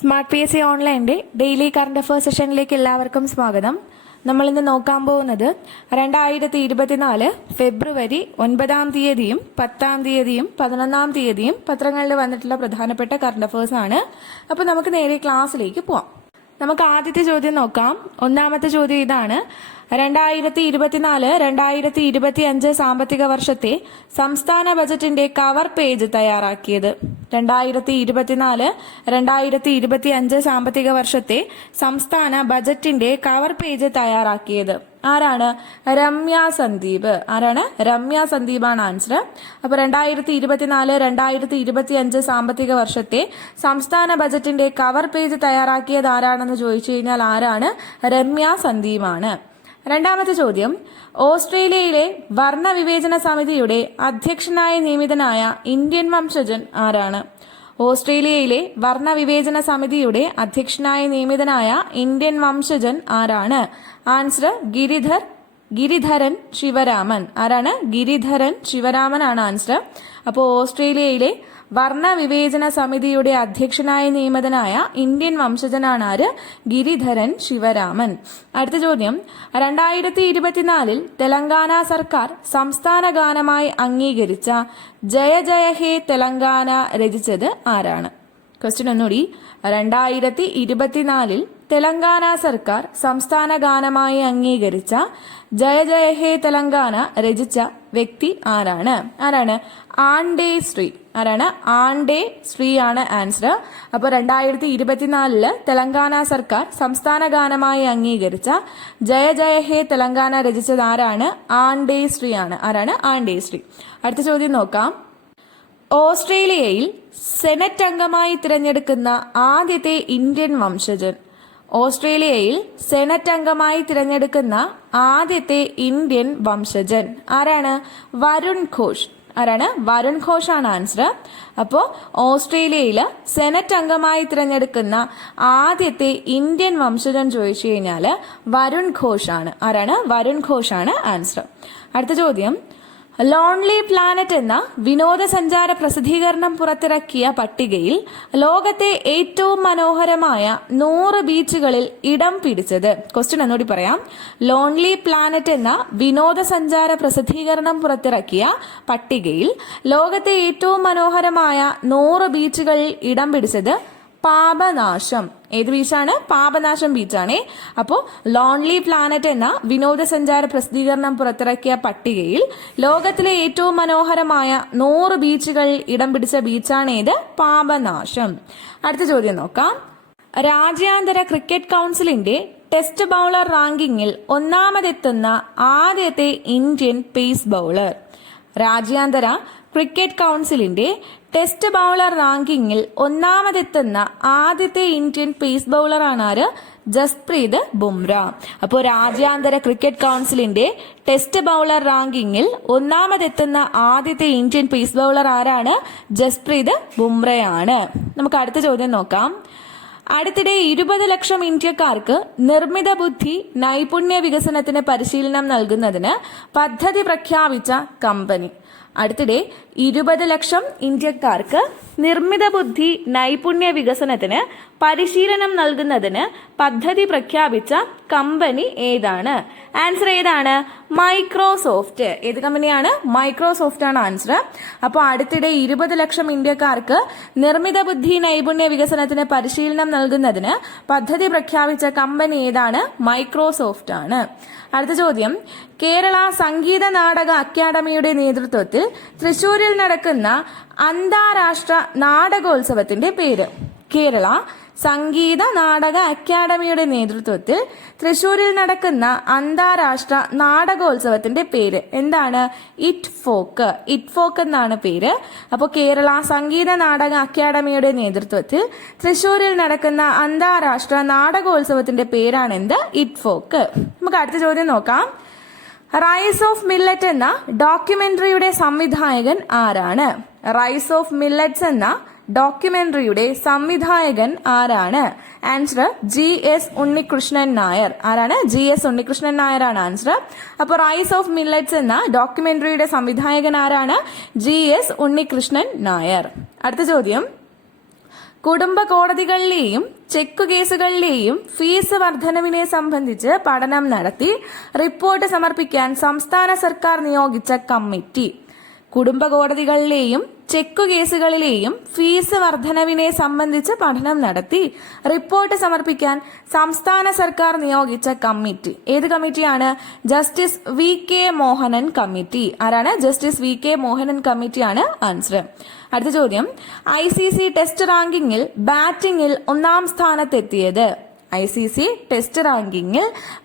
Smart P S C ഓൺലൈന്റെ daily current affairs സെഷനിലേക്ക് എല്ലാവർക്കും സ്വാഗതം. നമ്മൾ ഇന്ന് നോക്കാൻ പോകുന്നത് രണ്ടായിരത്തി ഇരുപത്തിനാല് ഫെബ്രുവരി ഒൻപതാം തീയതിയും പത്താം തീയതിയും പതിനൊന്നാം തീയതിയും പത്രങ്ങളിൽ വന്നിട്ടുള്ള പ്രധാനപ്പെട്ട കറണ്ട് അഫയേഴ്സ് ആണ്. അപ്പോൾ നമുക്ക് നേരെ ക്ലാസ്സിലേക്ക് പോവാം. നമുക്ക് ആദ്യത്തെ ചോദ്യം നോക്കാം. ഒന്നാമത്തെ ചോദ്യം ഇതാണ്. രണ്ടായിരത്തി ഇരുപത്തിനാല് രണ്ടായിരത്തി ഇരുപത്തി അഞ്ച് സാമ്പത്തിക വർഷത്തെ സംസ്ഥാന ബജറ്റിന്റെ കവർ പേജ് തയ്യാറാക്കിയത്. രണ്ടായിരത്തി ഇരുപത്തിനാല് രണ്ടായിരത്തി ഇരുപത്തി അഞ്ച് സാമ്പത്തിക വർഷത്തെ സംസ്ഥാന ബജറ്റിന്റെ കവർ പേജ് തയ്യാറാക്കിയത്. ആരാണ്? രമ്യ സന്ദീപ്. ആരാണ്? രമ്യ സന്ദീപാണ് ആൻസർ അപ്പൊ രണ്ടായിരത്തി ഇരുപത്തിനാല് രണ്ടായിരത്തി ഇരുപത്തി അഞ്ച് സാമ്പത്തിക വർഷത്തെ സംസ്ഥാന ബജറ്റിന്റെ കവർ പേജ് തയ്യാറാക്കിയത് ആരാണെന്ന് ചോദിച്ചു കഴിഞ്ഞാൽ ആരാണ്? രമ്യ സന്ദീപാണ്. രണ്ടാമത്തെ ചോദ്യം. ഓസ്ട്രേലിയയിലെ വർണവിവേചന സമിതിയുടെ അധ്യക്ഷനായി നിയമിതനായ ഇന്ത്യൻ വംശജൻ ആരാണ്? ഓസ്ട്രേലിയയിലെ വർണവിവേചന സമിതിയുടെ അധ്യക്ഷനായി നിയമിതനായ ഇന്ത്യൻ വംശജൻ ആരാണ്? ആൻസർ ഗിരിധർ ഗിരിധരൻ ശിവരാമൻ. ആരാണ്? ഗിരിധരൻ ശിവരാമൻ ആണ് ആൻസർ. അപ്പോൾ ഓസ്ട്രേലിയയിലെ വർണവിവേചന സമിതിയുടെ അധ്യക്ഷനായി നിയമിതനായ ഇന്ത്യൻ വംശജനാണ് ആര് ഗിരിധരൻ ശിവരാമൻ. അടുത്ത ചോദ്യം. രണ്ടായിരത്തി ഇരുപത്തിനാലിൽ തെലങ്കാന സർക്കാർ സംസ്ഥാന ഗാനമായി അംഗീകരിച്ച ജയ ജയ ഹേ തെലങ്കാന രചിച്ചത് ആരാണ്? ക്വസ്റ്റ്യൻ ഒന്നുകൂടി. രണ്ടായിരത്തി ഇരുപത്തിനാലിൽ തെലങ്കാന സർക്കാർ സംസ്ഥാന ഗാനമായി അംഗീകരിച്ച ജയ ജയ ഹേ തെലങ്കാന രചിച്ച വ്യക്തി ആരാണ്? ആരാണ്? ആണ്ടേ ശ്രീ. ആരാണ്? ആണ്ടേ ശ്രീ ആണ് ആൻസർ അപ്പോൾ രണ്ടായിരത്തി ഇരുപത്തിനാലിൽ തെലങ്കാന സർക്കാർ സംസ്ഥാന ഗാനമായി അംഗീകരിച്ച ജയ ജയ ഹേ തെലങ്കാന രചിച്ചത് ആരാണ്? ആണ്ടേ ശ്രീ ആണ് ആരാണ്? ആണ്ടേ ശ്രീ. അടുത്ത ചോദ്യം നോക്കാം. ഓസ്ട്രേലിയയിൽ സെനറ്റ് അംഗമായി തിരഞ്ഞെടുക്കുന്ന ആദ്യത്തെ ഇന്ത്യൻ വംശജൻ. ഓസ്ട്രേലിയയിൽ സെനറ്റ് അംഗമായി തിരഞ്ഞെടുക്കുന്ന ആദ്യത്തെ ഇന്ത്യൻ വംശജൻ ആരാണ്? വരുൺ ഘോഷ്. ആരാണ്? വരുൺ ഘോഷ് ആണ് ആൻസർ അപ്പോൾ ഓസ്ട്രേലിയയിൽ സെനറ്റ് അംഗമായി തിരഞ്ഞെടുക്കുന്ന ആദ്യത്തെ ഇന്ത്യൻ വംശജൻ ചോദിച്ചു കഴിഞ്ഞാൽ വരുൺ ഘോഷ് ആണ് ആരാണ്? വരുൺ ഘോഷ് ആണ് ആൻസർ അടുത്ത ചോദ്യം. ലോൺലി പ്ലാനറ്റ് എന്ന വിനോദസഞ്ചാര പ്രസിദ്ധീകരണം പുറത്തിറക്കിയ പട്ടികയിൽ ലോകത്തെ ഏറ്റവും മനോഹരമായ നൂറ് ബീച്ചുകളിൽ ഇടം പിടിച്ചത്. ക്വസ്റ്റ്യൻ എന്നോടി പറയാം. ലോൺലി പ്ലാനറ്റ് എന്ന വിനോദസഞ്ചാര പ്രസിദ്ധീകരണം പുറത്തിറക്കിയ പട്ടികയിൽ ലോകത്തെ ഏറ്റവും മനോഹരമായ നൂറ് ബീച്ചുകളിൽ ഇടം പിടിച്ചത് പാപനാശം. ഏത് ബീച്ചാണ് പാപനാശം ബീച്ചാണേ അപ്പോൾ ലോൺലി പ്ലാനറ്റ് എന്ന വിനോദസഞ്ചാര പ്രസിദ്ധീകരണം പുറത്തിറക്കിയ പട്ടികയിൽ ലോകത്തിലെ ഏറ്റവും മനോഹരമായ നൂറ് ബീച്ചുകളിൽ ഇടം പിടിച്ച ബീച്ചാണ് ഏത്? പാപനാശം. അടുത്ത ചോദ്യം നോക്കാം. രാജ്യാന്തര ക്രിക്കറ്റ് കൗൺസിലിന്റെ ടെസ്റ്റ് ബൗളർ റാങ്കിങ്ങിൽ ഒന്നാമതെത്തുന്ന ആദ്യത്തെ ഇന്ത്യൻ പേസ് ബൗളർ രാജ്യാന്തര ക്രിക്കറ്റ് കൗൺസിലിന്റെ ടെസ്റ്റ് ബൗളർ റാങ്കിങ്ങിൽ ഒന്നാമതെത്തുന്ന ആദ്യത്തെ ഇന്ത്യൻ പേസ് ബൗളറാണ് ആര്? ജസ്പ്രീത് ബുംറ. അപ്പോൾ രാജ്യാന്തര ക്രിക്കറ്റ് കൗൺസിലിന്റെ ടെസ്റ്റ് ബൗളർ റാങ്കിങ്ങിൽ ഒന്നാമതെത്തുന്ന ആദ്യത്തെ ഇന്ത്യൻ പേസ് ബൗളർ ആരാണ്? ജസ്പ്രീത് ബുംറയാണ്. നമുക്ക് അടുത്ത ചോദ്യം നോക്കാം. അടുത്തിടെ ഇരുപത് ലക്ഷം ഇന്ത്യക്കാർക്ക് നിർമ്മിത ബുദ്ധി നൈപുണ്യ വികസനത്തിന് പരിശീലനം നൽകുന്നതിന് പദ്ധതി പ്രഖ്യാപിച്ച കമ്പനി. അടുത്തിടെ ഇരുപത് ലക്ഷം ഇന്ത്യക്കാർക്ക് നിർമ്മിത ബുദ്ധി നൈപുണ്യ വികസനത്തിന് പരിശീലനം നൽകുന്നതിന് പദ്ധതി പ്രഖ്യാപിച്ച കമ്പനി ഏതാണ്? ആൻസർ ഏതാണ്? മൈക്രോസോഫ്റ്റ് ഏത് കമ്പനിയാണ്? മൈക്രോസോഫ്റ്റ് ആണ് ആൻസർ അപ്പോൾ അടുത്തിടെ ഇരുപത് ലക്ഷം ഇന്ത്യക്കാർക്ക് നിർമ്മിത ബുദ്ധി നൈപുണ്യ വികസനത്തിന് പരിശീലനം നൽകുന്നതിന് പദ്ധതി പ്രഖ്യാപിച്ച കമ്പനി ഏതാണ്? മൈക്രോസോഫ്റ്റ് ആണ്. അടുത്ത ചോദ്യം. കേരള സംഗീത നാടക അക്കാദമിയുടെ നേതൃത്വത്തിൽ തൃശൂരിൽ നടക്കുന്ന അന്താരാഷ്ട്ര നാടകോത്സവത്തിന്റെ പേര്. കേരള സംഗീത നാടക അക്കാദമിയുടെ നേതൃത്വത്തിൽ തൃശൂരിൽ നടക്കുന്ന അന്താരാഷ്ട്ര നാടകോത്സവത്തിന്റെ പേര്. എന്താണ്? It folk. ഇറ്റ് ഫോക്ക് എന്നാണ് പേര്. അപ്പോൾ കേരള സംഗീത നാടക അക്കാദമിയുടെ നേതൃത്വത്തിൽ തൃശൂരിൽ നടക്കുന്ന അന്താരാഷ്ട്ര നാടകോത്സവത്തിന്റെ പേരാണ് എന്ത്? ITFoK. നമുക്ക് അടുത്ത ചോദ്യം നോക്കാം. റൈസ് ഓഫ് മില്ലറ്റ് എന്ന ഡോക്യുമെന്ററിയുടെ സംവിധായകൻ ആരാണ്? റൈസ് ഓഫ് മില്ലറ്റ്സ് എന്ന ഡോക്യുമെന്ററിയുടെ സംവിധായകൻ ആരാണ്? Answer G S Unnikrishnan Nair. ആരാണ്? ജി എസ് ഉണ്ണികൃഷ്ണൻ നായരാണ് ആൻസർ അപ്പോൾ റൈസ് ഓഫ് മില്ലറ്റ്സ് എന്ന ഡോക്യുമെന്ററിയുടെ സംവിധായകൻ ആരാണ്? G S Unnikrishnan Nair. അടുത്ത ചോദ്യം. കുടുംബ കോടതികളിലെയും ചെക്ക് കേസുകളിലെയും ഫീസ് വർധനവിനെ സംബന്ധിച്ച് പഠനം നടത്തി റിപ്പോർട്ട് സമർപ്പിക്കാൻ സംസ്ഥാന സർക്കാർ നിയോഗിച്ച കമ്മിറ്റി. കുടുംബ കോടതികളിലെയും ചെക്ക് കേസുകളിലെയും ഫീസ് വർധനവിനെ സംബന്ധിച്ച് പഠനം നടത്തി റിപ്പോർട്ട് സമർപ്പിക്കാൻ സംസ്ഥാന സർക്കാർ നിയോഗിച്ച കമ്മിറ്റി. ഏത് കമ്മിറ്റിയാണ്? Justice V K Mohanan committee. ആരാണ്? ജസ്റ്റിസ് വി കെ മോഹനൻ കമ്മിറ്റിയാണ് ആൻസർ അടുത്ത ചോദ്യം. ഐ സി സി ടെസ്റ്റ് റാങ്കിങ്ങിൽ ബാറ്റിംഗിൽ ഒന്നാം സ്ഥാനത്തെത്തിയത്. ഐ സി സി ടെസ്റ്റ് റാങ്കിങ്ങിൽ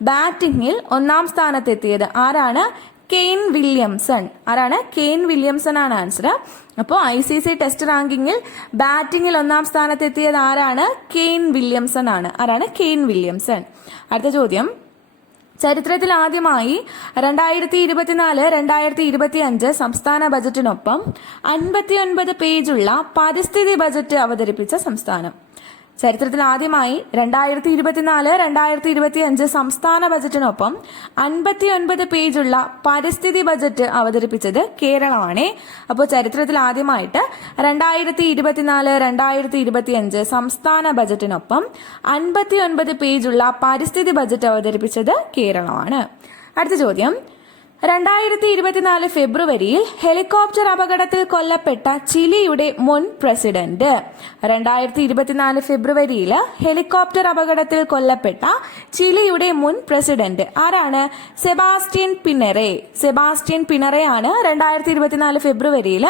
ബാറ്റിംഗിൽ ഒന്നാം സ്ഥാനത്തെത്തിയത് ആരാണ്? Kane Williamson. ആരാണ്? കെയ്ൻ വില്യംസൺ ആണ് ആൻസർ അപ്പോൾ ഐ സി സി ടെസ്റ്റ് റാങ്കിങ്ങിൽ ബാറ്റിംഗിൽ ഒന്നാം സ്ഥാനത്തെത്തിയത് ആരാണ്? കെയ്ൻ വില്യംസൺ ആണ്. ആരാണ്? Kane Williamson. അടുത്ത ചോദ്യം. ചരിത്രത്തിൽ ആദ്യമായി രണ്ടായിരത്തി ഇരുപത്തിനാല് രണ്ടായിരത്തി ഇരുപത്തി അഞ്ച് സംസ്ഥാന ബജറ്റിനൊപ്പം അൻപത്തിയൊൻപത് പേജുള്ള പരിസ്ഥിതി ബജറ്റ് അവതരിപ്പിച്ച സംസ്ഥാനം. ചരിത്രത്തിൽ ആദ്യമായി രണ്ടായിരത്തി ഇരുപത്തിനാല് രണ്ടായിരത്തി ഇരുപത്തി അഞ്ച് സംസ്ഥാന ബജറ്റിനൊപ്പം അൻപത്തിയൊൻപത് പേജുള്ള പരിസ്ഥിതി ബജറ്റ് അവതരിപ്പിച്ചത് കേരളമാണ്. അപ്പോൾ ചരിത്രത്തിൽ ആദ്യമായിട്ട് രണ്ടായിരത്തി ഇരുപത്തിനാല് രണ്ടായിരത്തി ഇരുപത്തി അഞ്ച് സംസ്ഥാന ബജറ്റിനൊപ്പം അൻപത്തിയൊൻപത് പേജുള്ള പരിസ്ഥിതി ബജറ്റ് അവതരിപ്പിച്ചത് കേരളമാണ്. അടുത്ത ചോദ്യം. രണ്ടായിരത്തി ഇരുപത്തിനാല് ഫെബ്രുവരിയിൽ ഹെലികോപ്റ്റർ അപകടത്തിൽ കൊല്ലപ്പെട്ട ചിലിയുടെ മുൻ പ്രസിഡന്റ്. രണ്ടായിരത്തി ഇരുപത്തിനാല് ഫെബ്രുവരിയിൽ ഹെലികോപ്റ്റർ അപകടത്തിൽ കൊല്ലപ്പെട്ട ചിലിയുടെ മുൻ പ്രസിഡന്റ് ആരാണ്? സെബാസ്റ്റ്യൻ പിണറെ സെബാസ്റ്റ്യൻ പിണറെ ആണ് രണ്ടായിരത്തി ഇരുപത്തിനാല് ഫെബ്രുവരിയിൽ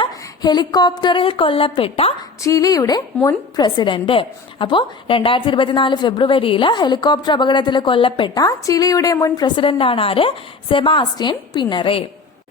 ഹെലികോപ്റ്ററിൽ കൊല്ലപ്പെട്ട ചിലിയുടെ മുൻ പ്രസിഡന്റ്. അപ്പോൾ രണ്ടായിരത്തി ഇരുപത്തിനാല് ഫെബ്രുവരിയിൽ ഹെലികോപ്റ്റർ അപകടത്തിൽ കൊല്ലപ്പെട്ട ചിലിയുടെ മുൻ പ്രസിഡന്റ് ആണ് ആര്? Sebastian Pinera.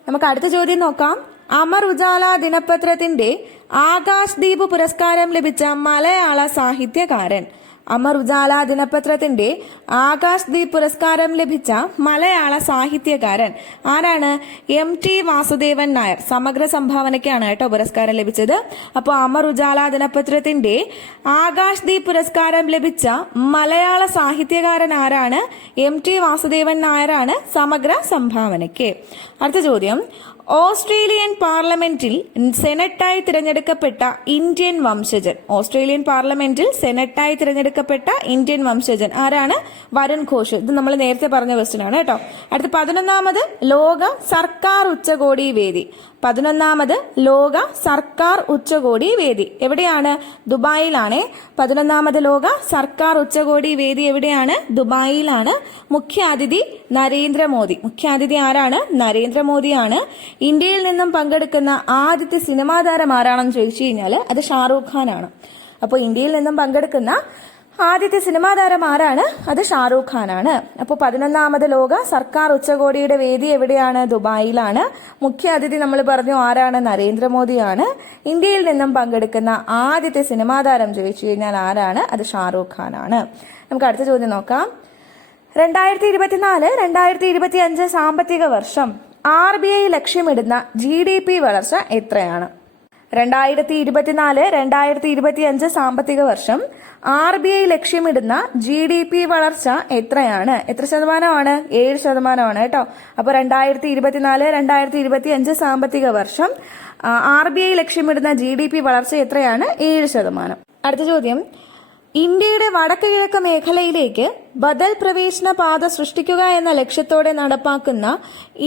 നമുക്ക് അടുത്ത ചോദ്യം നോക്കാം. അമർ ഉജാല ദിനപത്രത്തിന്റെ ആകാശ് ദീപ് പുരസ്കാരം ലഭിച്ച മലയാള സാഹിത്യകാരൻ അമർ ഉജാല ദിനപത്രത്തിന്റെ ആകാശ് ദീപ് പുരസ്കാരം ലഭിച്ച മലയാള സാഹിത്യകാരൻ ആരാണ്? M T Vasudevan Nair. സമഗ്ര സംഭാവനയ്ക്കാണ് കേട്ടോ പുരസ്കാരം ലഭിച്ചത്. അപ്പോൾ അമർ ഉജാല ദിനപത്രത്തിന്റെ ആകാശ് ദീപ് പുരസ്കാരം ലഭിച്ച മലയാള സാഹിത്യകാരൻ ആരാണ്? എം ടി വാസുദേവൻ നായരാണ് സമഗ്ര സംഭാവനയ്ക്ക്. അടുത്ത ചോദ്യം. ഓസ്ട്രേലിയൻ പാർലമെന്റിൽ സെനറ്റായി തിരഞ്ഞെടുക്കപ്പെട്ട ഇന്ത്യൻ വംശജൻ. ഓസ്ട്രേലിയൻ പാർലമെന്റിൽ സെനറ്റായി തിരഞ്ഞെടുക്കപ്പെട്ട ഇന്ത്യൻ വംശജൻ ആരാണ്? വരുൺ ഘോഷ്. ഇത് നമ്മൾ നേരത്തെ പറഞ്ഞ ക്വസ്റ്റ്യൻ ആണ് കേട്ടോ. അടുത്ത പതിനൊന്നാമത് ലോക സർക്കാർ ഉച്ചകോടി വേദി. പതിനൊന്നാമത് ലോക സർക്കാർ ഉച്ചകോടി വേദി. എവിടെയാണ്? ദുബായിലാണ്. പതിനൊന്നാമത് ലോക സർക്കാർ ഉച്ചകോടി വേദി എവിടെയാണ്? ദുബായിലാണ്. മുഖ്യാതിഥി നരേന്ദ്രമോദി. മുഖ്യാതിഥി ആരാണ്? നരേന്ദ്രമോദിയാണ്. ഇന്ത്യയിൽ നിന്നും പങ്കെടുക്കുന്ന ആദ്യത്തെ സിനിമാ താരം ആരാണെന്ന് ചോദിച്ചു കഴിഞ്ഞാൽ അത് ഷാറൂഖ് ആണ്. അപ്പോൾ ഇന്ത്യയിൽ നിന്നും പങ്കെടുക്കുന്ന ആദ്യത്തെ സിനിമാ താരം ആരാണ്? അത് ഷാറൂഖ് ആണ്. അപ്പോൾ പതിനൊന്നാമത് ലോക സർക്കാർ ഉച്ചകോടിയുടെ വേദി എവിടെയാണ്? ദുബായിലാണ്. മുഖ്യ അതിഥി നമ്മൾ പറഞ്ഞു ആരാണ്? നരേന്ദ്രമോദിയാണ്. ഇന്ത്യയിൽ നിന്നും പങ്കെടുക്കുന്ന ആദ്യത്തെ സിനിമാ താരം ചോദിച്ചു കഴിഞ്ഞാൽ ആരാണ്? അത് ഷാറൂഖ് ആണ്. നമുക്ക് അടുത്ത ചോദ്യം നോക്കാം. രണ്ടായിരത്തി ഇരുപത്തിനാല് രണ്ടായിരത്തി ഇരുപത്തി അഞ്ച് സാമ്പത്തിക വർഷം. ആർ ബി ഐ ലക്ഷ്യമിടുന്ന ജി ഡി പി വളർച്ച എത്രയാണ്? രണ്ടായിരത്തി ഇരുപത്തിനാല് രണ്ടായിരത്തി ഇരുപത്തി അഞ്ച് സാമ്പത്തിക വർഷം ആർ ബി ഐ ലക്ഷ്യമിടുന്ന ജി ഡി പി വളർച്ച എത്രയാണ്? എത്ര ശതമാനമാണ്? ഏഴ് ശതമാനമാണ് കേട്ടോ. അപ്പോൾ രണ്ടായിരത്തി ഇരുപത്തിനാല് രണ്ടായിരത്തി ഇരുപത്തി അഞ്ച് സാമ്പത്തിക വർഷം ആർ ബി ഐ ലക്ഷ്യമിടുന്ന ജി ഡി പി വളർച്ച എത്രയാണ്? ഏഴ് ശതമാനം. അടുത്ത ചോദ്യം. ഇന്ത്യയുടെ വടക്ക് കിഴക്ക് മേഖലയിലേക്ക് ബദൽ പ്രവേശന പാത സൃഷ്ടിക്കുക എന്ന ലക്ഷ്യത്തോടെ നടപ്പാക്കുന്ന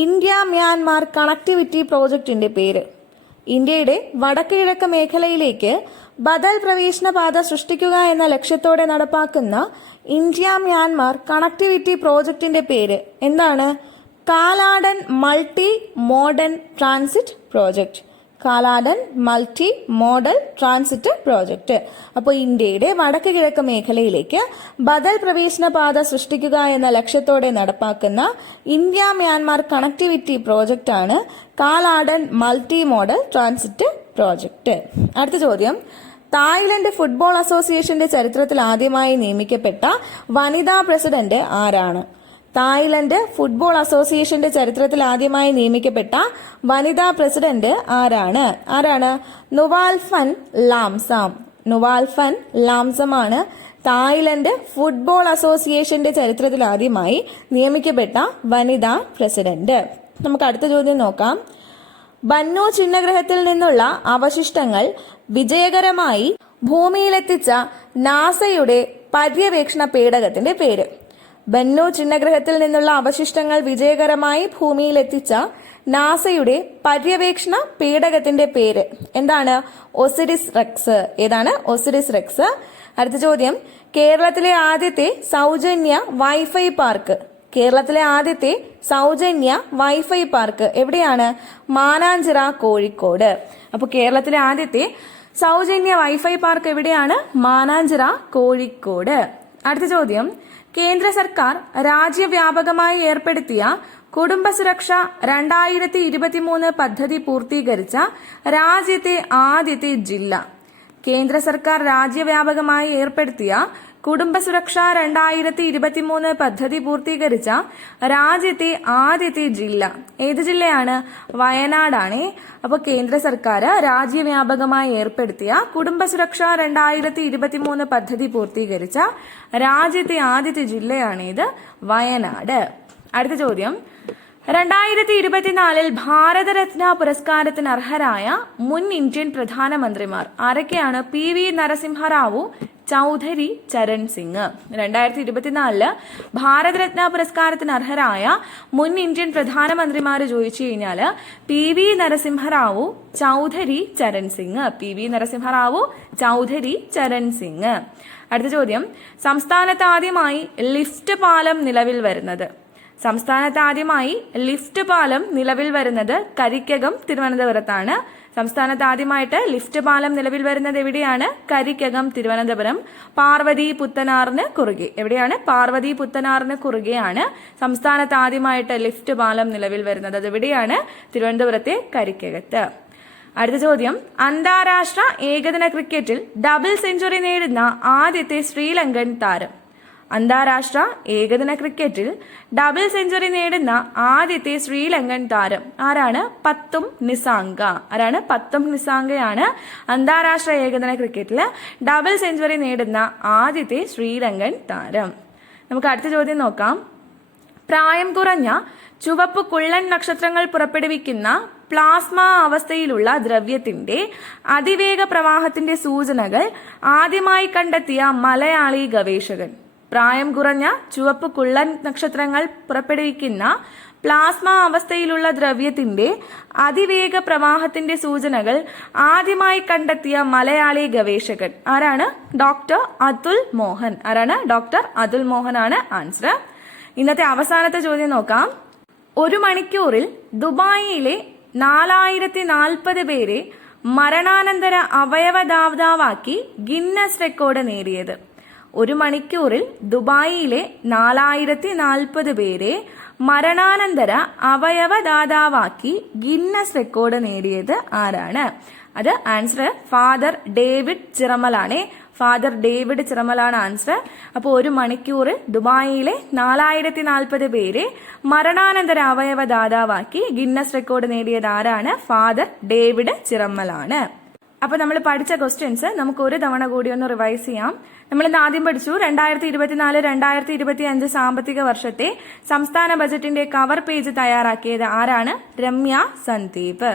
ഇന്ത്യ മ്യാൻമാർ കണക്ടിവിറ്റി പ്രോജക്റ്റിന്റെ പേര്. ഇന്ത്യയുടെ വടക്ക് കിഴക്ക് മേഖലയിലേക്ക് ബദൽ പ്രവേശന പാത സൃഷ്ടിക്കുക എന്ന ലക്ഷ്യത്തോടെ നടപ്പാക്കുന്ന ഇന്ത്യ മ്യാൻമാർ കണക്ടിവിറ്റി പ്രോജക്റ്റിന്റെ പേര് എന്താണ്? Kaladan multi modern transit project. Kaladan multi modal transit project. അപ്പോൾ ഇന്ത്യയുടെ വടക്ക് കിഴക്ക് മേഖലയിലേക്ക് ബദൽ പ്രവേശന പാത സൃഷ്ടിക്കുക എന്ന ലക്ഷ്യത്തോടെ നടപ്പാക്കുന്ന India Myanmar connectivity പ്രോജക്റ്റാണ് Kaladan multi modal transit project. അടുത്ത ചോദ്യം. തായ്ലൻഡ് ഫുട്ബോൾ അസോസിയേഷന്റെ ചരിത്രത്തിൽ ആദ്യമായി നിയമിക്കപ്പെട്ട വനിതാ പ്രസിഡന്റ് ആരാണ്? തായ്ലൻഡ് ഫുട്ബോൾ അസോസിയേഷന്റെ ചരിത്രത്തിൽ ആദ്യമായി നിയമിക്കപ്പെട്ട വനിതാ പ്രസിഡന്റ് ആരാണ്? ആരാണ്? നുവാൽഫൻ ലാംസാം. നുവാൽഫൻ ലാംസമാണ് തായ്ലൻഡ് ഫുട്ബോൾ അസോസിയേഷന്റെ ചരിത്രത്തിൽ ആദ്യമായി നിയമിക്കപ്പെട്ട വനിതാ പ്രസിഡന്റ്. നമുക്ക് അടുത്ത ചോദ്യം നോക്കാം. ബന്നു ചിഹ്നഗ്രഹത്തിൽ നിന്നുള്ള അവശിഷ്ടങ്ങൾ വിജയകരമായി ഭൂമിയിലെത്തിച്ച നാസയുടെ പര്യവേക്ഷണ പേടകത്തിന്റെ പേര്. ബന്നു ചിഹ്നഗ്രഹത്തിൽ നിന്നുള്ള അവശിഷ്ടങ്ങൾ വിജയകരമായി ഭൂമിയിലെത്തിച്ച നാസയുടെ പര്യവേക്ഷണ പേടകത്തിന്റെ പേര്. എന്താണ്? Osiris Rex. ഏതാണ്? Osiris Rex. അടുത്ത ചോദ്യം. കേരളത്തിലെ ആദ്യത്തെ സൗജന്യ വൈഫൈ പാർക്ക്. കേരളത്തിലെ ആദ്യത്തെ സൗജന്യ വൈഫൈ പാർക്ക് എവിടെയാണ്? മാനാഞ്ചിറ കോഴിക്കോട്. അപ്പോൾ കേരളത്തിലെ ആദ്യത്തെ സൗജന്യ വൈഫൈ പാർക്ക് എവിടെയാണ്? മാനാഞ്ചിറ കോഴിക്കോട്. അടുത്ത ചോദ്യം. കേന്ദ്ര സർക്കാർ രാജ്യവ്യാപകമായി ഏർപ്പെടുത്തിയ കുടുംബസുരക്ഷ രണ്ടായിരത്തി ഇരുപത്തിമൂന്ന് പദ്ധതി പൂർത്തീകരിച്ച രാജ്യത്തെ ആദ്യത്തെ ജില്ല. കേന്ദ്ര സർക്കാർ രാജ്യവ്യാപകമായി ഏർപ്പെടുത്തിയ കുടുംബസുരക്ഷ രണ്ടായിരത്തി ഇരുപത്തിമൂന്ന് പദ്ധതി പൂർത്തീകരിച്ച രാജ്യത്തെ ആദ്യത്തെ ജില്ല. ഏത് ജില്ലയാണ്? വയനാടാണ്. അപ്പോൾ കേന്ദ്ര സർക്കാർ രാജ്യവ്യാപകമായി ഏർപ്പെടുത്തിയ കുടുംബസുരക്ഷ രണ്ടായിരത്തി ഇരുപത്തിമൂന്ന് പദ്ധതി പൂർത്തീകരിച്ച രാജ്യത്തെ ആദ്യത്തെ ജില്ലയാണ് ഇത് വയനാട്. അടുത്ത ചോദ്യം. രണ്ടായിരത്തി ഇരുപത്തിനാലിൽ ഭാരതരത്ന പുരസ്കാരത്തിന് അർഹരായ മുൻ ഇന്ത്യൻ പ്രധാനമന്ത്രിമാർ ആരൊക്കെയാണ്? P V Narasimha Rao Chaudhary Charan Singh. രണ്ടായിരത്തി ഇരുപത്തിനാലിൽ ഭാരതരത്ന പുരസ്കാരത്തിന് അർഹരായ മുൻ ഇന്ത്യൻ പ്രധാനമന്ത്രിമാർ ചോദിച്ചു കഴിഞ്ഞാൽ P V Narasimha Rao Chaudhary Charan Singh. P V Narasimha Rao Chaudhary Charan Singh. അടുത്ത ചോദ്യം. സംസ്ഥാനത്ത് ആദ്യമായി ലിഫ്റ്റ് പാലം നിലവിൽ വരുന്നത്. സംസ്ഥാനത്ത് ആദ്യമായി ലിഫ്റ്റ് പാലം നിലവിൽ വരുന്നത് കരിക്കകം തിരുവനന്തപുരത്താണ്. സംസ്ഥാനത്ത് ആദ്യമായിട്ട് ലിഫ്റ്റ് പാലം നിലവിൽ വരുന്നത് എവിടെയാണ്? കരിക്കകം തിരുവനന്തപുരം. പാർവതി പുത്തനാറിന് കുറുകെ. എവിടെയാണ്? പാർവതി പുത്തനാറിന് കുറുകെയാണ് സംസ്ഥാനത്ത് ആദ്യമായിട്ട് ലിഫ്റ്റ് പാലം നിലവിൽ വരുന്നത്. അത് എവിടെയാണ്? തിരുവനന്തപുരത്തെ കരിക്കകത്ത്. അടുത്ത ചോദ്യം. അന്താരാഷ്ട്ര ഏകദിന ക്രിക്കറ്റിൽ ഡബിൾ സെഞ്ചുറി നേടുന്ന ആദ്യത്തെ ശ്രീലങ്കൻ താരം. അന്താരാഷ്ട്ര ഏകദിന ക്രിക്കറ്റിൽ ഡബിൾ സെഞ്ചുറി നേടുന്ന ആദ്യത്തെ ശ്രീലങ്കൻ താരം ആരാണ്? പത്തും നിസാങ്ക. ആരാണ്? പത്തും നിസാങ്കയാണ് അന്താരാഷ്ട്ര ഏകദിന ക്രിക്കറ്റിൽ ഡബിൾ സെഞ്ചുറി നേടുന്ന ആദ്യത്തെ ശ്രീലങ്കൻ താരം. നമുക്ക് അടുത്ത ചോദ്യം നോക്കാം. പ്രായം കുറഞ്ഞ ചുവപ്പ് കുള്ളൻ നക്ഷത്രങ്ങൾ പുറപ്പെടുവിക്കുന്ന പ്ലാസ്മ അവസ്ഥയിലുള്ള ദ്രവ്യത്തിന്റെ അതിവേഗ പ്രവാഹത്തിന്റെ സൂചനകൾ ആദ്യമായി കണ്ടെത്തിയ മലയാളി ഗവേഷകൻ. പ്രായം കുറഞ്ഞ ചുവപ്പ് കുള്ളൻ നക്ഷത്രങ്ങൾ പുറപ്പെടുവിക്കുന്ന പ്ലാസ്മ അവസ്ഥയിലുള്ള ദ്രവ്യത്തിന്റെ അതിവേഗ പ്രവാഹത്തിന്റെ സൂചനകൾ ആദ്യമായി കണ്ടെത്തിയ മലയാളി ഗവേഷകൻ. ആരാണ്? ഡോക്ടർ അതുൽ മോഹൻ. ആരാണ്? ഡോക്ടർ അതുൽ മോഹൻ ആണ് ആൻസർ. ഇന്നത്തെ അവസാനത്തെ ചോദ്യം നോക്കാം. ഒരു മണിക്കൂറിൽ ദുബായിലെ നാലായിരത്തി നാൽപ്പത് പേരെ മരണാനന്തര അവയവദാതാവാക്കി ഗിന്നസ് റെക്കോർഡ് നേടിയത്. ഒരു മണിക്കൂറിൽ ദുബായിലെ നാലായിരത്തി നാൽപ്പത് പേരെ മരണാനന്തര അവയവദാതാവാക്കി ഗിന്നസ് റെക്കോർഡ് നേടിയത് ആരാണ്? അത് ആൻസർ ഫാദർ ഡേവിഡ് ചിറമലാണ്. ഫാദർ ഡേവിഡ് ചിറമലാണ് ആൻസർ അപ്പോൾ ഒരു മണിക്കൂറിൽ ദുബായിലെ നാലായിരത്തി നാൽപ്പത് പേരെ മരണാനന്തര അവയവദാതാവാക്കി ഗിന്നസ് റെക്കോർഡ് നേടിയത് ആരാണ്? ഫാദർ ഡേവിഡ് ചിറമ്മലാണ് അപ്പൊ നമ്മൾ പഠിച്ച ക്വസ്റ്റ്യൻസ് നമുക്ക് ഒരു തവണ കൂടി ഒന്ന് റിവൈസ് ചെയ്യാം. നമ്മൾ ഇന്ന് ആദ്യം പഠിച്ചു രണ്ടായിരത്തി ഇരുപത്തിനാല് രണ്ടായിരത്തി ഇരുപത്തി അഞ്ച് സാമ്പത്തിക വർഷത്തെ സംസ്ഥാന ബജറ്റിന്റെ കവർ പേജ് തയ്യാറാക്കിയത് ആരാണ്? രമ്യ സന്ദീപ്.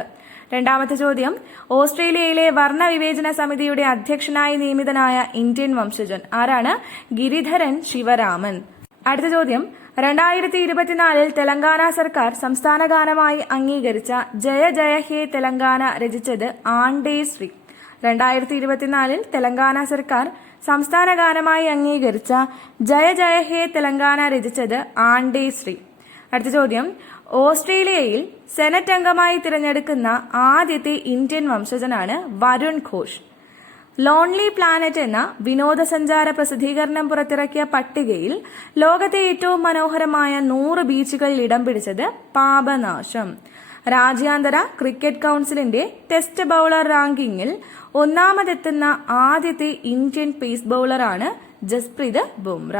രണ്ടാമത്തെ ചോദ്യം ഓസ്ട്രേലിയയിലെ വർണവിവേചന സമിതിയുടെ അധ്യക്ഷനായി നിയമിതനായ ഇന്ത്യൻ വംശജൻ ആരാണ്? ഗിരിധരൻ ശിവരാമൻ. അടുത്ത ചോദ്യം രണ്ടായിരത്തി ഇരുപത്തിനാലിൽ തെലങ്കാന സർക്കാർ സംസ്ഥാന ഗാനമായി അംഗീകരിച്ച ജയ ജയ ഹേ തെലങ്കാന രചിച്ചത് ആണ്ടേ ശ്രീ. രണ്ടായിരത്തി ഇരുപത്തിനാലിൽ തെലങ്കാന സർക്കാർ സംസ്ഥാന ഗാനമായി അംഗീകരിച്ച ജയ ജയ ഹേ തെലങ്കാന രചിച്ചത് ആണ്ടേ ശ്രീ. അടുത്ത ചോദ്യം. ഓസ്ട്രേലിയയിൽ സെനറ്റ് അംഗമായി തിരഞ്ഞെടുക്കുന്ന ആദ്യത്തെ ഇന്ത്യൻ വംശജനാണ് വരുൺ ഘോഷ്. ലോൺലി പ്ലാനറ്റ് എന്ന വിനോദസഞ്ചാര പ്രസിദ്ധീകരണം പുറത്തിറക്കിയ പട്ടികയിൽ ലോകത്തെ ഏറ്റവും മനോഹരമായ നൂറ് ബീച്ചുകളിൽ ഇടം പിടിച്ചത് പാപനാശം. രാജ്യാന്തര ക്രിക്കറ്റ് കൗൺസിലിന്റെ ടെസ്റ്റ് ബൌളർ റാങ്കിങ്ങിൽ ഒന്നാമതെത്തുന്ന ആദ്യത്തെ ഇന്ത്യൻ പേസ് ബൌളറാണ് ജസ്പ്രീത് ബുംറ.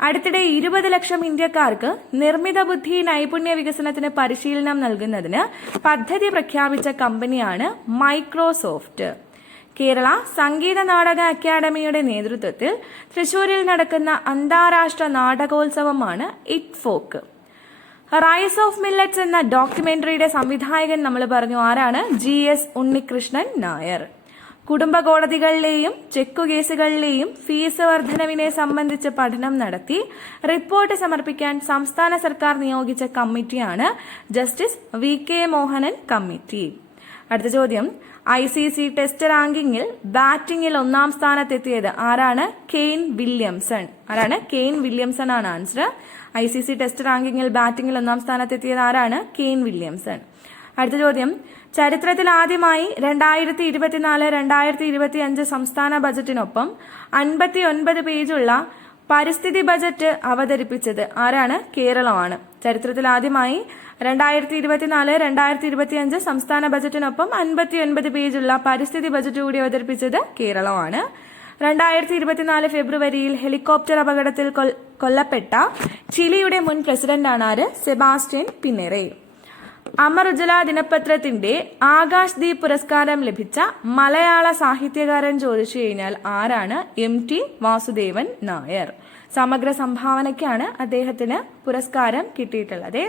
അടുത്തിടെ ഇരുപത് ലക്ഷം ഇന്ത്യക്കാർക്ക് നിർമ്മിത ബുദ്ധി നൈപുണ്യ വികസനത്തിന് പരിശീലനം നൽകുന്നതിന് പദ്ധതി പ്രഖ്യാപിച്ച കമ്പനിയാണ് മൈക്രോസോഫ്റ്റ്. കേരള സംഗീത നാടക അക്കാദമിയുടെ നേതൃത്വത്തിൽ തൃശൂരിൽ നടക്കുന്ന അന്താരാഷ്ട്ര നാടകോത്സവമാണ് ITFoK rice of millets എന്ന ഡോക്യുമെന്ററിയുടെ സംവിധായകൻ നമ്മൾ പറഞ്ഞു ആരാണ്? G S Unnikrishnan Nair. കുടുംബ കോടതികളിലെയും ചെക്കു കേസുകളിലെയും ഫീസ് വർധനവിനെ സംബന്ധിച്ച് പഠനം നടത്തി റിപ്പോർട്ട് സമർപ്പിക്കാൻ സംസ്ഥാന സർക്കാർ നിയോഗിച്ച കമ്മിറ്റിയാണ് justice V K Mohanan committee. അടുത്ത ചോദ്യം. ഐ സി സി ടെസ്റ്റ് റാങ്കിങ്ങിൽ ബാറ്റിംഗിൽ ഒന്നാം സ്ഥാനത്തെത്തിയത് ആരാണ്? Kane Williamson. ആരാണ്? കെയ്ൻ വില്യംസൺ ആണ് answer I C C test റാങ്കിങ്ങിൽ ബാറ്റിംഗിൽ ഒന്നാം സ്ഥാനത്തെത്തിയത് ആരാണ്? Kane Williamson. അടുത്ത ചോദ്യം. ചരിത്രത്തിൽ ആദ്യമായി രണ്ടായിരത്തി ഇരുപത്തിനാല് രണ്ടായിരത്തി ഇരുപത്തി അഞ്ച് സംസ്ഥാന ബജറ്റിനൊപ്പം അൻപത്തി ഒൻപത് പേജുള്ള പരിസ്ഥിതി ബജറ്റ് അവതരിപ്പിച്ചത് ആരാണ്? കേരളമാണ്. ചരിത്രത്തിൽ ആദ്യമായി രണ്ടായിരത്തി ഇരുപത്തിനാല് രണ്ടായിരത്തി ഇരുപത്തി അഞ്ച് സംസ്ഥാന ബജറ്റിനൊപ്പം അൻപത്തി ഒൻപത് പേജുള്ള പരിസ്ഥിതി ബജറ്റ് കൂടി അവതരിപ്പിച്ചത് കേരളമാണ്. രണ്ടായിരത്തി ഇരുപത്തിനാല് ഫെബ്രുവരിയിൽ ഹെലികോപ്റ്റർ അപകടത്തിൽ കൊല്ലപ്പെട്ട ചിലിയുടെ മുൻ പ്രസിഡന്റാണ് ആര്? സെബാസ്റ്റ്യൻ പിന്നെറെ അമർ ഉജല ദിനപത്രത്തിന്റെ ആകാശ് ദീപ് പുരസ്കാരം ലഭിച്ച മലയാള സാഹിത്യകാരൻ ചോദിച്ചു കഴിഞ്ഞാൽ ആരാണ് എം ടി വാസുദേവൻ നായർ? സമഗ്ര സംഭാവനയ്ക്കാണ് അദ്ദേഹത്തിന് പുരസ്കാരം കിട്ടിയിട്ടുള്ളത്.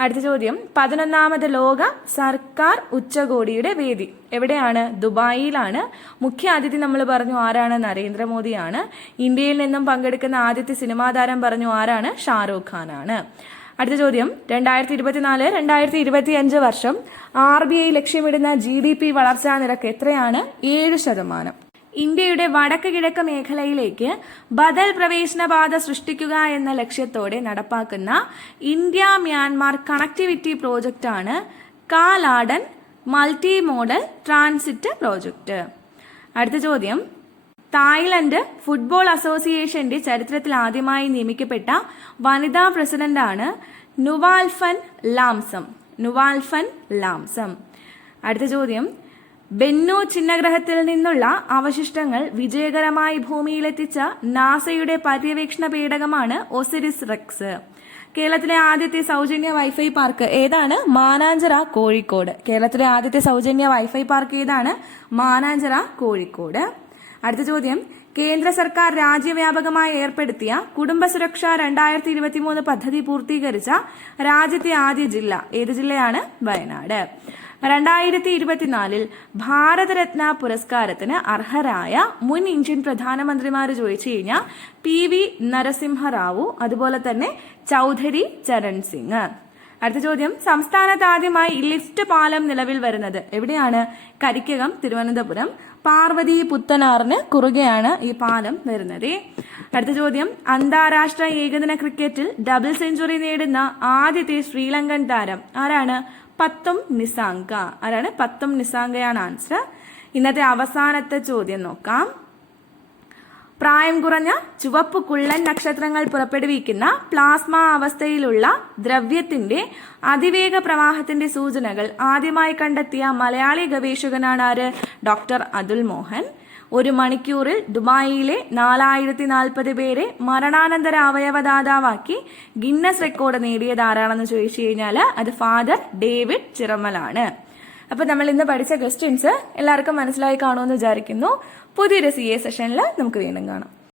അടുത്ത ചോദ്യം. പതിനൊന്നാമത് ലോക സർക്കാർ ഉച്ചകോടിയുടെ വേദി. എവിടെയാണ്? ദുബായിലാണ്. മുഖ്യ അതിഥി നമ്മൾ പറഞ്ഞു ആരാണ്? നരേന്ദ്രമോദിയാണ്. ഇന്ത്യയിൽ നിന്നും പങ്കെടുക്കുന്ന ആദ്യത്തെ സിനിമാ താരം പറഞ്ഞു ആരാണ്? ഷാറൂഖ് ഖാനാണ്. അടുത്ത ചോദ്യം. രണ്ടായിരത്തി ഇരുപത്തിനാല് രണ്ടായിരത്തി ഇരുപത്തി അഞ്ച് വർഷം ആർ ബി ഐ ലക്ഷ്യമിടുന്ന ജി ഡി പി വളർച്ചാ നിരക്ക് എത്രയാണ്? ഏഴ് ശതമാനം. ഇന്ത്യയുടെ വടക്ക് കിഴക്ക് മേഖലയിലേക്ക് ബദൽ പ്രവേശനപാത സൃഷ്ടിക്കുക എന്ന ലക്ഷ്യത്തോടെ നടപ്പാക്കുന്ന India Myanmar connectivity പ്രോജക്റ്റാണ് Kaladan multi modal transit project അടുത്ത ചോദ്യം. തായ്ലൻഡ് ഫുട്ബോൾ അസോസിയേഷന്റെ ചരിത്രത്തിൽ ആദ്യമായി നിയമിക്കപ്പെട്ട വനിതാ പ്രസിഡന്റാണ് നുവാൽഫൻ ലാംസം. നുവാൽഫൻ ലാംസം. അടുത്ത ചോദ്യം. ബെന്നു ചിഹ്നഗ്രഹത്തിൽ നിന്നുള്ള അവശിഷ്ടങ്ങൾ വിജയകരമായി ഭൂമിയിലെത്തിച്ച നാസയുടെ പര്യവേക്ഷണ പേടകമാണ് ഒസിരിസ് റെക്സ്. കേരളത്തിലെ ആദ്യത്തെ സൗജന്യ വൈഫൈ പാർക്ക് ഏതാണ്? മാനാഞ്ചിറ കോഴിക്കോട്. കേരളത്തിലെ ആദ്യത്തെ സൗജന്യ വൈഫൈ പാർക്ക് ഏതാണ്? മാനാഞ്ചിറ കോഴിക്കോട്. അടുത്ത ചോദ്യം. കേന്ദ്ര സർക്കാർ രാജ്യവ്യാപകമായി ഏർപ്പെടുത്തിയ കുടുംബസുരക്ഷ രണ്ടായിരത്തി ഇരുപത്തിമൂന്ന് പദ്ധതി പൂർത്തീകരിച്ച രാജ്യത്തെ ആദ്യ ജില്ല ഏത് ജില്ലയാണ്? വയനാട്. രണ്ടായിരത്തി ഇരുപത്തിനാലിൽ ഭാരതരത്ന പുരസ്കാരത്തിന് അർഹരായ മുൻ ഇന്ത്യൻ പ്രധാനമന്ത്രിമാർ ചോദിച്ചു കഴിഞ്ഞാൽ പി വി നരസിംഹറാവു അതുപോലെ തന്നെ ചൗധരി ചരൺ സിംഗ്. അടുത്ത ചോദ്യം. സംസ്ഥാനത്ത് ആദ്യമായി ലിഫ്റ്റ് പാലം നിലവിൽ വരുന്നത് എവിടെയാണ്? കരിക്കകം തിരുവനന്തപുരം പാർവതി പുത്തനാറിന് കുറുകെയാണ് ഈ പാലം വരുന്നത്. അടുത്ത ചോദ്യം. അന്താരാഷ്ട്ര ഏകദിന ക്രിക്കറ്റിൽ ഡബിൾ സെഞ്ചുറി നേടുന്ന ആദ്യത്തെ ശ്രീലങ്കൻ താരം ആരാണ്? പത്തും നിസാങ്ക. ആരാണ്? പത്തും നിസാങ്കയാണ് ആൻസർ. ഇന്നത്തെ അവസാനത്തെ ചോദ്യം നോക്കാം. പ്രായം കുറഞ്ഞ ചുവപ്പ് കുള്ളൻ നക്ഷത്രങ്ങൾ പുറപ്പെടുവിക്കുന്ന പ്ലാസ്മ അവസ്ഥയിലുള്ള ദ്രവ്യത്തിന്റെ അതിവേഗ പ്രവാഹത്തിന്റെ സൂചനകൾ ആദ്യമായി കണ്ടെത്തിയ മലയാളി ഗവേഷകനാണ് ആര്? ഡോക്ടർ അതുൽ മോഹൻ. ഒരു മണിക്കൂറിൽ ദുബായിലെ നാലായിരത്തി നാൽപ്പത് പേരെ മരണാനന്തര അവയവദാതാവാക്കി ഗിന്നസ് റെക്കോർഡ് നേടിയത് ആരാണെന്ന് ചോദിച്ചു കഴിഞ്ഞാൽ അത് ഫാദർ ഡേവിഡ് ചിറമലാണ് അപ്പൊ നമ്മൾ ഇന്ന് പഠിച്ച ക്വസ്റ്റ്യൻസ് എല്ലാവർക്കും മനസ്സിലായി കാണുമെന്ന് വിചാരിക്കുന്നു. പുതിയൊരു സി എ സെഷനിൽ നമുക്ക് വീണ്ടും കാണാം.